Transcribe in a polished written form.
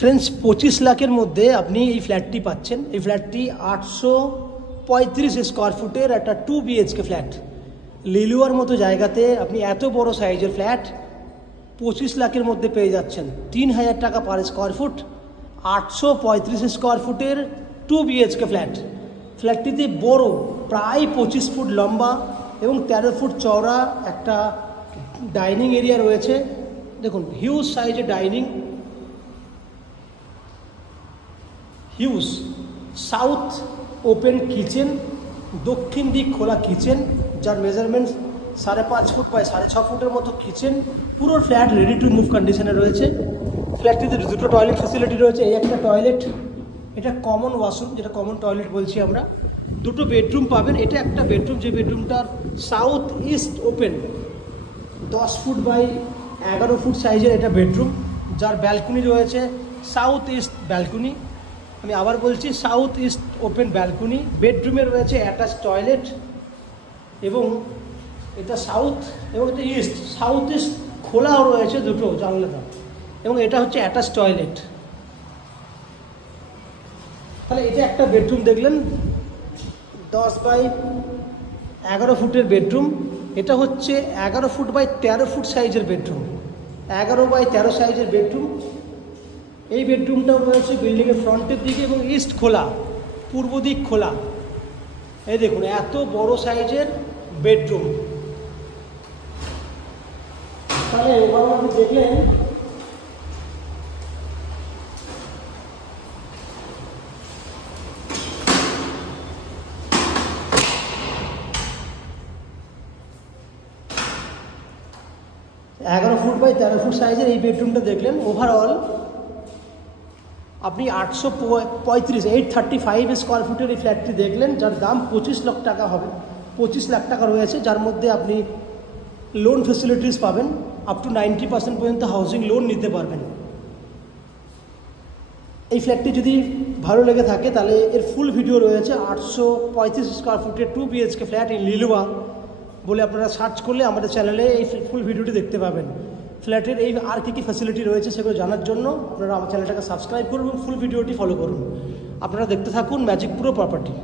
Friends 25 লাখের মধ্যে আপনি এই ফ্ল্যাটটি পাচ্ছেন। এই ফ্ল্যাটটি 835 স্কোয়ার ফুটের একটা 2 BHK ফ্ল্যাট। লিলুয়ার মতো জায়গাতে আপনি এত বড় সাইজের ফ্ল্যাট 25 লাখের মধ্যে পেয়ে যাচ্ছেন। 3000 টাকা পার স্কোয়ার ফুট, 835 স্কোয়ার ফুটের 2 BHK ফ্ল্যাট। ফ্ল্যাটটিতে বড় প্রায় 25 ফুট লম্বা এবং 13 ফুট চওড়া একটা ডাইনিং এরিয়া রয়েছে। দেখুন হিউজ সাইজের dining, huge south open kitchen, দক্ষিণ দিক খোলা কিচেন, যার মেজারমেন্ট 5.5 ফুট বাই 6.5 ফুটের মতো কিচেন। পুরো ফ্ল্যাট রেডি টু মুভ কন্ডিশনে রয়েছে। ফ্ল্যাটটিতে দুটো টয়লেট ফেসিলিটি রয়েছে। এই একটা টয়লেট, এটা কমন ওয়াশরুম, যেটা কমন টয়লেট বলছি আমরা। দুটো বেডরুম পাবেন। এটা একটা বেডরুম, যে বেডরুমটার south east open, 10 foot by 11 foot সাইজের এটা বেডরুম, যার ব্যালকনি রয়েছে সাউথ ইস্ট ব্যালকনি। আমি আবার বলছি, সাউথ ইস্ট ওপেন ব্যালকনি। বেডরুমে রয়েছে অ্যাটাচ টয়লেট এবং এটা সাউথ এবং এটা ইস্ট, সাউথ ইস্ট খোলাও রয়েছে দুটো জানলাটা, এবং এটা হচ্ছে অ্যাটাচ টয়লেট। তাহলে এটা একটা বেডরুম দেখলেন, 10 বাই 11 ফুটের বেডরুম। এটা হচ্ছে 11 ফুট বাই 13 ফুট সাইজের বেডরুম, 11 বাই 13 সাইজের বেডরুম। এই বেডরুমটাও রয়েছে বিল্ডিংয়ের ফ্রন্টের দিকে এবং ইস্ট খোলা, পূর্ব দিক খোলা। এই দেখুন এত বড় সাইজের বেডরুম। তাহলে ওভারঅল দেখলেন ফুট বাই 13 ফুট সাইজের এই বেডরুমটা দেখলেন। ওভারঅল আপনি 835 স্কোয়ার ফুটের এই ফ্ল্যাটটি দেখলেন, যার দাম 25 লাখ টাকা হবে। 25 লাখ টাকা রয়েছে, যার মধ্যে আপনি লোন ফেসিলিটিস পাবেন, আপ টু 90% পর্যন্ত হাউজিং লোন নিতে পারবেন। এই ফ্ল্যাটটি যদি ভালো লেগে থাকে তাহলে এর ফুল ভিডিও রয়েছে। 835 স্কোয়ার ফুটের 2 BHK ফ্ল্যাট ইন লিলুয়া বলে আপনারা সার্চ করলে আমাদের চ্যানেলে এই ফুল ভিডিওটি দেখতে পাবেন। ফ্ল্যাটের এই আর কী ফ্যাসিলিটি রয়েছে সেগুলো জানার জন্য আপনারা আমার চ্যানেলটাকে সাবস্ক্রাইব করুন এবং ফুল ভিডিওটি ফলো করুন। আপনারা দেখতে থাকুন ম্যাজিক প্রো প্রপার্টি।